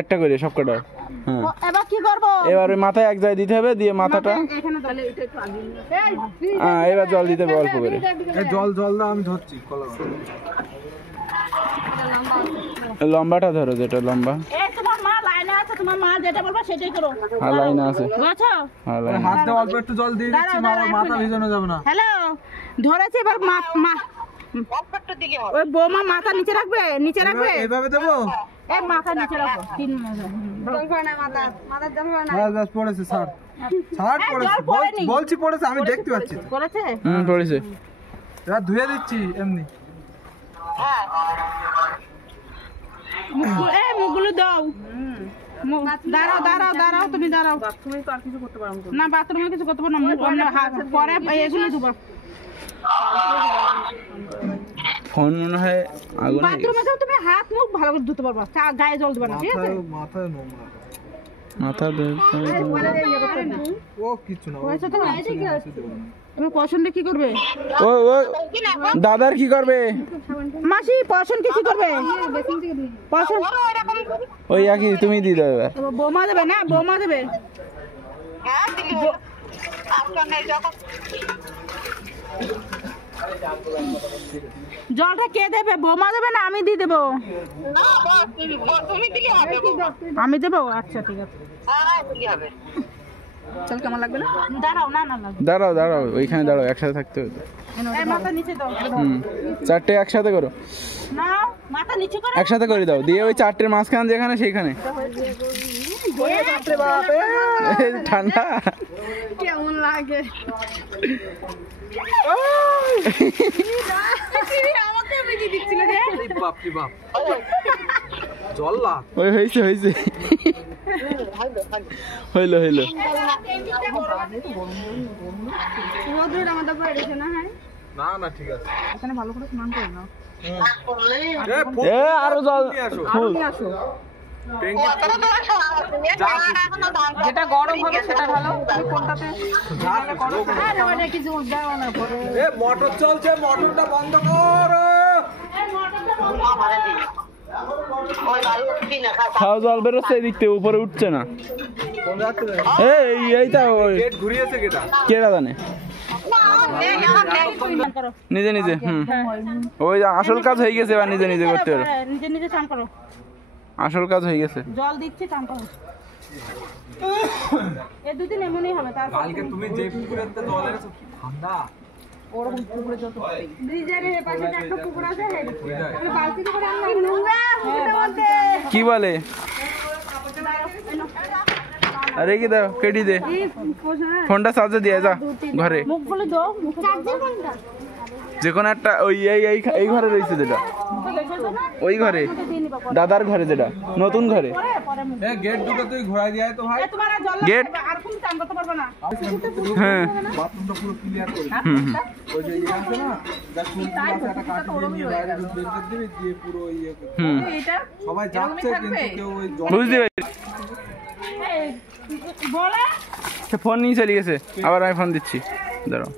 একটা করে সবকটা। হ্যাঁ এবার কি করব? এবার ওই মাথায় এক জায়গায় দিতে হবে, দিয়ে মাথাটা হ্যাঁ এবার জল দিতে হবে অল্প করে। জল জল দাও, আমি ধরছি। লম্বাটা ধরো, যেটা লম্বা। তোমার মা লাইনে আছে, তোমার মা যেটা বলবে সেটাই করো। হ্যাঁ লাইনে আছে। বুঝছো? হ্যাঁ লাইনে। হাত দিয়ে অল্প একটু জল দিয়ে দিচ্ছি, মাথা ভিজানো যাবে না। হ্যালো, ধরেছি এবার ওই বৌমা মাথা নিচে রাখবে, নিচে রাখবে। এইভাবে দেবো? এই মাথা নিচে রাখো। তিন বাস পড়েছে স্যার, স্যার পড়েছে, বলছি পড়েছে, আমি দেখতে পাচ্ছি। পড়েছে? পড়েছে। এবার ধুয়ে দিচ্ছি এমনি। মুখগুলো দাও। দাঁড়াও দাঁড়াও দাঁড়াও, তুমি দাঁড়াও। না বাথরুমে কিছু করতে পারো না, মুখ পরে এগুলো দেবো। ফোন মনে হয় আগুন। বাথরুমে যাও, তুমি হাত মুখ ভালো করে ধুতে পারবা, গায়ে জল দেবে না, ঠিক আছে? মাথায় নোংরা, মাথা ও কিছু না। তুমি পছন্দে কি করবে? ও ও দাদার কি করবে? মাসি পছন্দ কি করবে? পছন্দ ওই একই, তুমি দিয়ে দাও এবার। বৌমা দেবে না, বৌমা দেবে। জলটা কে দেবে? বৌমা দেবে না আমি দিয়ে দেবো? আমি দেবো? আচ্ছা ঠিক আছে। চল, কেমন লাগবে? না দাঁড়াও, না না দাঁড়াও দাঁড়াও, ওইখানে দাঁড়াও, একসাথে থাকতে হবে। মাথা নিচে দাও। চারটে একসাথে করো। না মাথা নিচে করো, একসাথে করে দাও, দিয়ে ওই চারটের মাঝখান যেখানে সেইখানে। ঠান্ডা কেমন লাগে? আমাকে বেশি দিচ্ছিল রে। বাপ রে বাপ, জল না। ওই হয়েছে হয়েছে, হইলো হইলো। রোদ্রটা আমাদের পরে এসে না? হ্যাঁ না না ঠিক আছে, এখানে ভালো করে স্নান করে নাও। এ আরো জল ফুল। যেটা গরম হবে সেটা ভালো। কোনটাতে কিছু দাও না পরে। মোটর চলছে, মোটরটা বন্ধ কর। খাও, জল বেরোচ্ছে এদিক থেকে, উপরে উঠছে না। এইটা ঘুরিয়েছে কেটা জানে, নিজে নিজে। ওই আসল কাজ হয়ে গেছে, এবার নিজে নিজে করতে পারো। নিজে নিজে চান করো, আসল কাজ হয়ে গেছে। জল দিচ্ছি, চান করো। এই দুদিন এমনই হবে। কালকে তুমি যে পুকুরেতে জল এনেছো ঠান্ডা, ওরকম পুকুরে যত ব্রিজের পাশে একটা পুকুর আছে, আমি বালতিতে করে আনলাম নোংরা পুকুরের মধ্যে। কি বলে? আরে কি দাও, কেটে দে ফোনটা, চার্জে দিয়ে যা ঘরে। মুখগুলো দাও, চার্জার কোনটা? যে কোনো একটা, ওই এই ঘরে রয়েছে যেটা, ওই ঘরে, দাদার ঘরে, যেটা নতুন ঘরে। গেট দুটো তুই ঘোরাই দিয়ে তো ভাই। গেট আর কোন চান করতে পারবে না। হ্যাঁ, বাথরুমটা পুরো ক্লিয়ার করে ওই যে ইয়ে আছে না, যা শুনতে আছে একটা কাঠি দিয়ে নিয়ে বাইরে বের করে দিবি, দিয়ে পুরো ইয়ে সবাই যাচ্ছে কিন্তু কেউ ওই বুঝতে পারছি। বলে ফোন নিয়ে চলে গেছে, আবার আমি ফোন দিচ্ছি, দাঁড়াও।